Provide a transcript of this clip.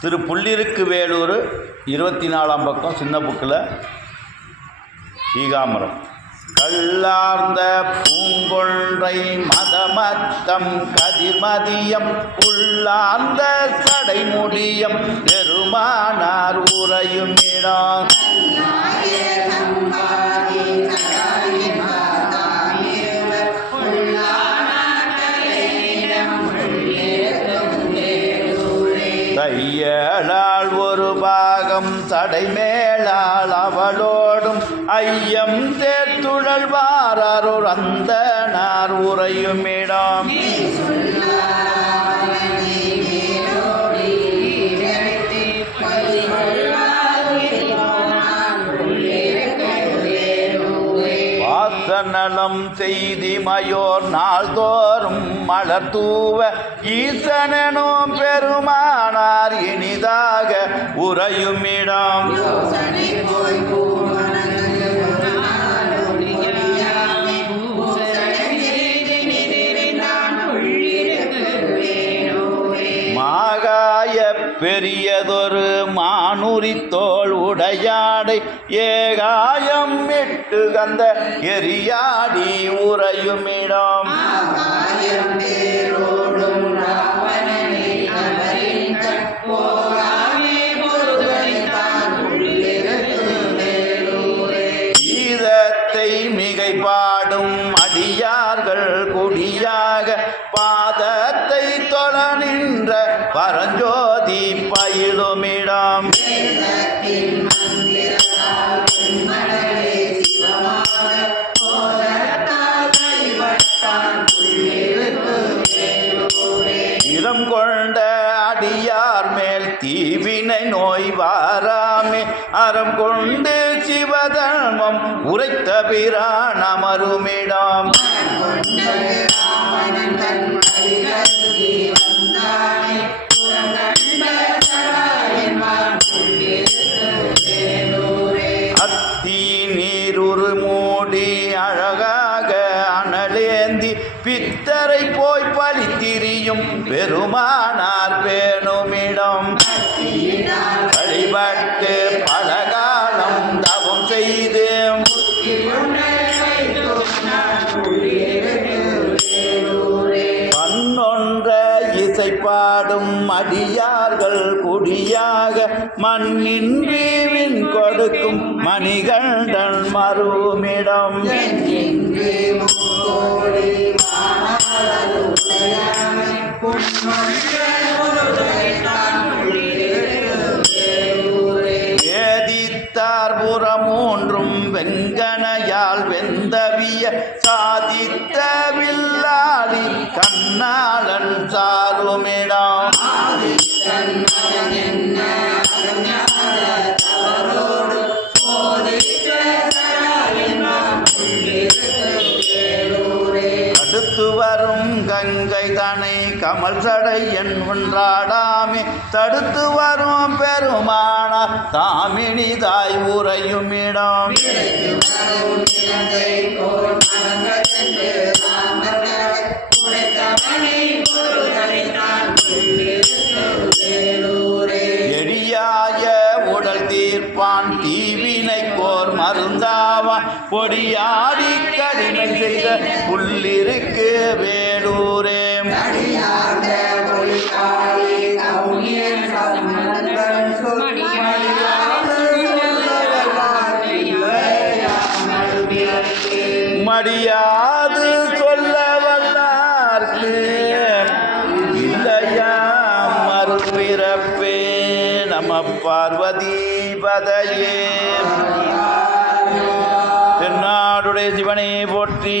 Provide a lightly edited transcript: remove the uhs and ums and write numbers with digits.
திரு புள்ளிருக்கு வேலூர் 24ஆம் பக்கம் சின்ன புக்கில் ஈகாமரம். கல்லார்ந்த பூங்கொன்றை மதமத்தம் கதிர்மதியம் உள்ளார்ந்த சடைமுடியம் பெருமானார் உரையும் இடம். தையலால் ஒரு பாகம் சடைமேளால் அவளோடும் ஐயம் தேர்த்துழல்வாரோர் அந்த நார் உரையும் இடம். நலம் செய்தி மயோர் நாள்தோறும் மலர் தூவ ஈசனும் பெருமானார் இனிதாக உரையுமிடம். மாகாய பெரியதொரு மானுரித்தோள் உடையாடை ஏகாயம் இட்டு கந்த எரியாடி உரையுமிடம். ஈதத்தை மிகை பாடும் அடியார்கள் குடியாக பாதத்தை தொழ நின்ற பரஞ்சோதி பயிலுமிடம். இடம் கொண்ட அடியார் மேல் தீவினை நோய் வாராமே அறம் கொண்டு சிவதர்மம் உரைத்த பிரான் அமருமிடம். அத்தி நீருரு மூடி அழகாக அனலேந்தி பித்தரை போய் பலித்திரியும் பெருமானார் பேணுமிடம். வழிபட்டு பலகாலம் தவம் செய்து பன்னொன்ற இசைப்பாடும் அடியார்கள் குடியாக மண்ணின்றி விண் கொடுக்கும் மணிகண்டன் மருமிடம். ஏதித்தார் புறமூன்றும் வெங்கனையால் வெந்தவிய சாதித்த வில்லாளி கண்ணாளன் சாருமிடம். அடுத்து வரும் கங்கை தனை கமல் சடையன் ஒன்றாடாமே தடுத்து வரும் பெருமானார் தாமினிதாய் உரையுமிடம். எரியாய உடல் தீர்ப்பான் தீவினை போர் மருந்தாவான் பொடியாடி கடிமை செய்த புள்ளிருக்கு வேலூரே. மடியாது சொல்ல வல்லார்க்கு இல்லையா மறுபிறப்பே. நம பார்வதி பதையே. தென்னாடுடைய சிவனை போற்றி.